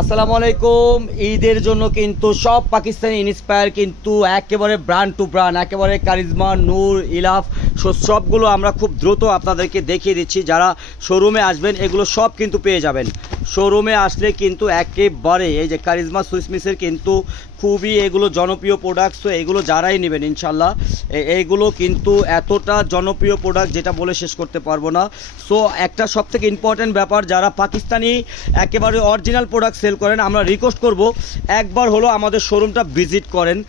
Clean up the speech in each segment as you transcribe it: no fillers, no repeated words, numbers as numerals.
আসসালামু আলাইকুম। ঈদের জন্য কিন্তু সব পাকিস্তানি ইন্সপায়ার কিন্তু একেবারে ব্র্যান্ড টু ব্র্যান্ড, একেবারে কারিজমা, নূর, ইলাফ সবগুলো আমরা খুব দ্রুত আপনাদেরকে দেখিয়ে দিচ্ছি। যারা শোরুমে আসবেন এগুলো সব কিন্তু পেয়ে যাবেন। শোরুমে আসলে কিন্তু একেবারে এই যে কারিজমা সুইসমিসের কিন্তু খুবই এগুলো জনপ্রিয় প্রোডাক্ট। তো এগুলো যারাই নেবেন ইনশাল্লাহ এইগুলো কিন্তু এতটা জনপ্রিয় প্রোডাক্ট যেটা বলে শেষ করতে পারবো না। সো একটা সবথেকে ইম্পর্ট্যান্ট ব্যাপার, যারা পাকিস্তানি একেবারে অরিজিনাল প্রোডাক্ট সেল করেন, আমরা রিকোয়েস্ট করব একবার হলো আমাদের শোরুমটা ভিজিট করেন।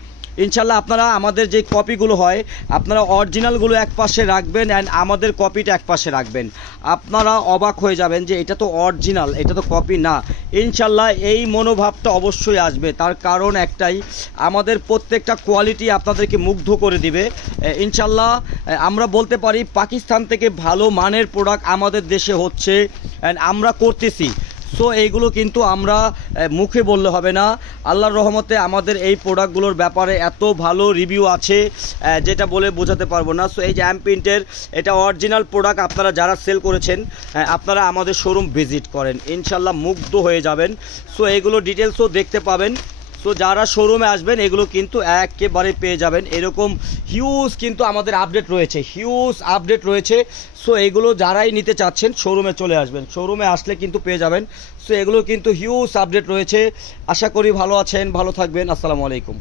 ইনশাল্লাহ আপনারা আমাদের যে কপিগুলো হয় আপনারা অরিজিনালগুলো এক পাশে রাখবেন অ্যান্ড আমাদের কপিটা এক পাশে রাখবেন। আপনারা অবাক হয়ে যাবেন যে এটা তো অরিজিনাল, এটা তো কপি না। ইনশাল্লাহ এই মনোভাবটা অবশ্যই আসবে, তার কারণ একটাই, আমাদের প্রত্যেকটা কোয়ালিটি আপনাদেরকে মুগ্ধ করে দিবে। ইনশাল্লাহ আমরা বলতে পারি পাকিস্তান থেকে ভালো মানের প্রোডাক্ট আমাদের দেশে হচ্ছে অ্যান্ড আমরা করতেছি। সো এইগুলো কিন্তু আমরা মুখে বললে হবে না, আল্লাহর রহমতে আমাদের এই প্রোডাক্টগুলোর ব্যাপারে এত ভালো রিভিউ আছে যেটা বলে বোঝাতে পারবো না। সো এই যে অ্যাম্পিন্টের এটা অরিজিনাল প্রোডাক্ট, আপনারা যারা সেল করেছেন আপনারা আমাদের শোরুম ভিজিট করেন, ইনশাল্লাহ মুগ্ধ হয়ে যাবেন। সো এগুলো ডিটেলসও দেখতে পাবেন। সো যারা শোরুমে আসবেন এগুলো কিন্তু একেবারে পেয়ে যাবেন। এরকম হিউজ কিন্তু আমাদের আপডেট রয়েছে, হিউজ আপডেট রয়েছে। সো এগুলো যারাই নিতে চাচ্ছেন শোরুমে চলে আসবেন, শোরুমে আসলে কিন্তু পেয়ে যাবেন। সো এগুলো কিন্তু হিউজ আপডেট রয়েছে। আশা করি ভালো আছেন, ভালো থাকবেন। আসসালামু আলাইকুম।